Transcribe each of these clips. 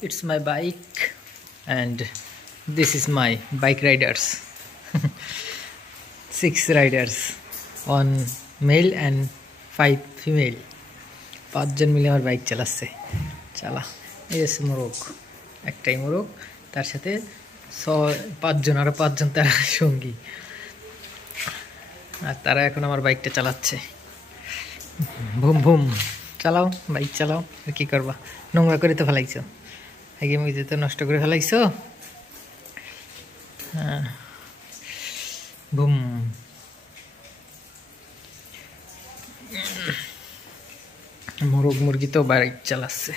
It's my bike, and this is my bike riders. 6 riders, 1 male and 5 female. 5 জন মিলে আমার বাইক চালাচ্ছে। চালা এই হচ্ছে মোরগ, একটাই মোরগ, তার সাথে 5 জন, আরো 5 জন তার সঙ্গী, আর তারা এখন আমার বাইকটা চালাচ্ছে। ভুম ভুম চালাও, বাইক চালাও, আর কি করবা, নোংরা করে তো ফেলাইছো, আগে মুইতে তো নষ্ট করে ফেলাইছো। হ্যাঁ, বুম। মোরগ মুরগি তো বাইক চালাচ্ছে।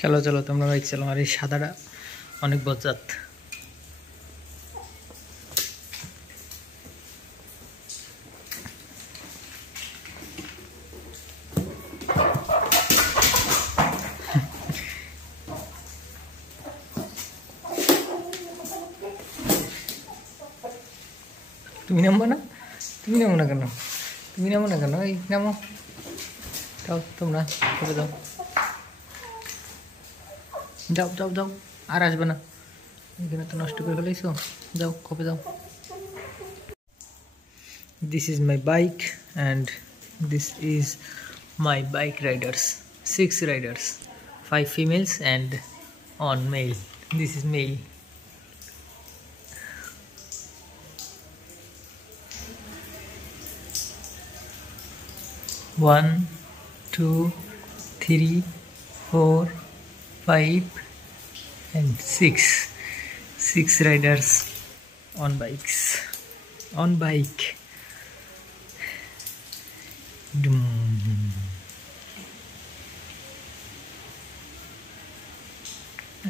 চলো চলো তোমরা বাইক চালাও, আর এই সাদাটা অনেক বজ্জাত। তুমি নামবো না, তুমি নামো না কেন, তুমি নামো না কেন, এই নামো, যাও তোমরা করে দাও, যাও যাও যাও, আর আসবে না, এখানে তো নষ্ট করে ফেলাইছো, যাও কপে যাও। This is my bike and this is my bike Riders, 6 riders, 5 females and 1 male. This is male. One, 2, 3, 4, 5 and 6 riders on bikes, on bike.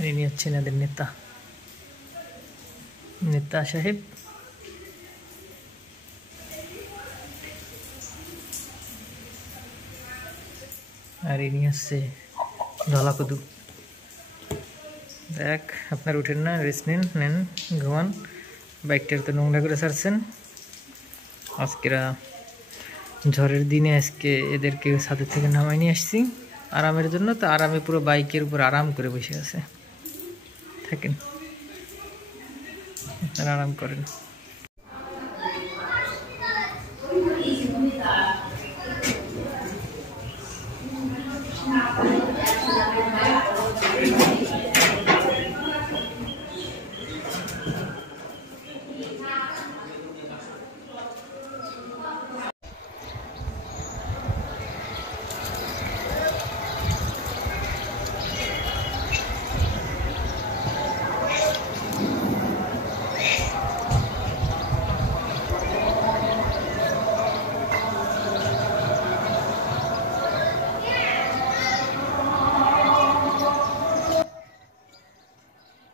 ইনি হচ্ছেন এদের নেতা, নেতা সাহেব। আর ইনি হচ্ছে ধলাকুদু। দেখ, আপনার উঠেন না, রেস্ট নেন, নেন ঘুমান, বাইকটার তো নোংরা করে ছাড়ছেন। আজকেরা ঝড়ের দিনে আজকে এদেরকে ছাদের থেকে নামাই নিয়ে আসছি আরামের জন্য, তো আরামে পুরো বাইকের উপর আরাম করে বসে আছে। থাকেন, আপনারা আরাম করেন।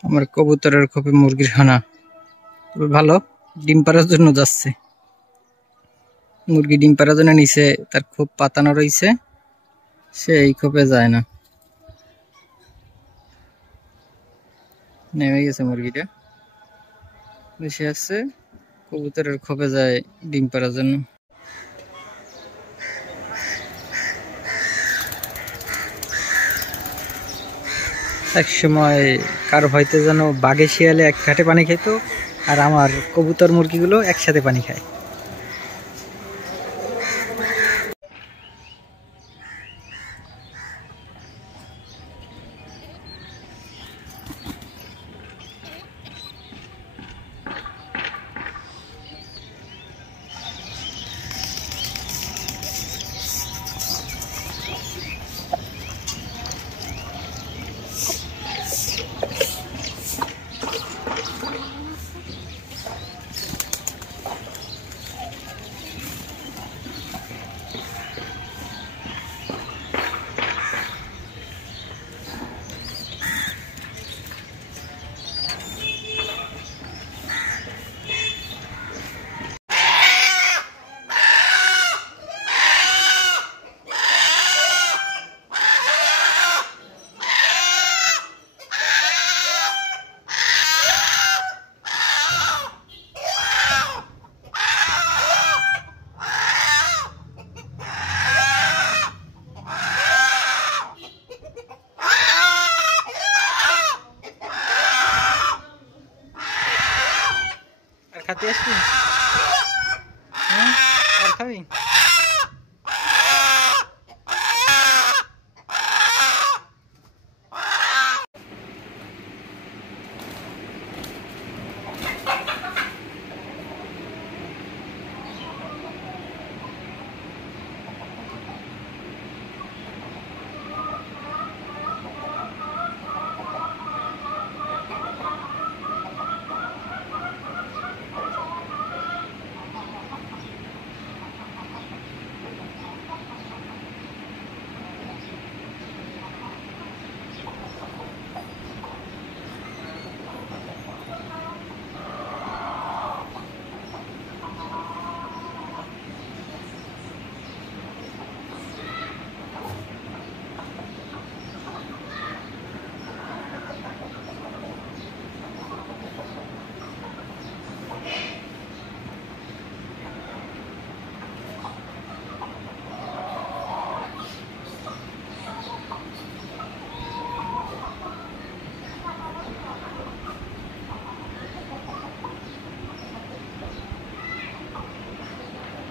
আমার কবুতরের খোপে মুরগির খানা, তবে ভালো, ডিম পাড়ার জন্য যাচ্ছে। মুরগি ডিম পাড়ার জন্য নিচে তার খোপ পাতানো রয়েছে, সে এই খোপে যায় না, নেমে গেছে মুরগিটা, বসে আছে, কবুতরের খোপে যায় ডিম পাড়ার জন্য। এক সময় কারো হয়তো যেন বাঘে শিয়ালে এক ঘাটে পানি খেত, আর আমার কবুতর মুরগিগুলো একসাথে পানি খায়। টেস্টি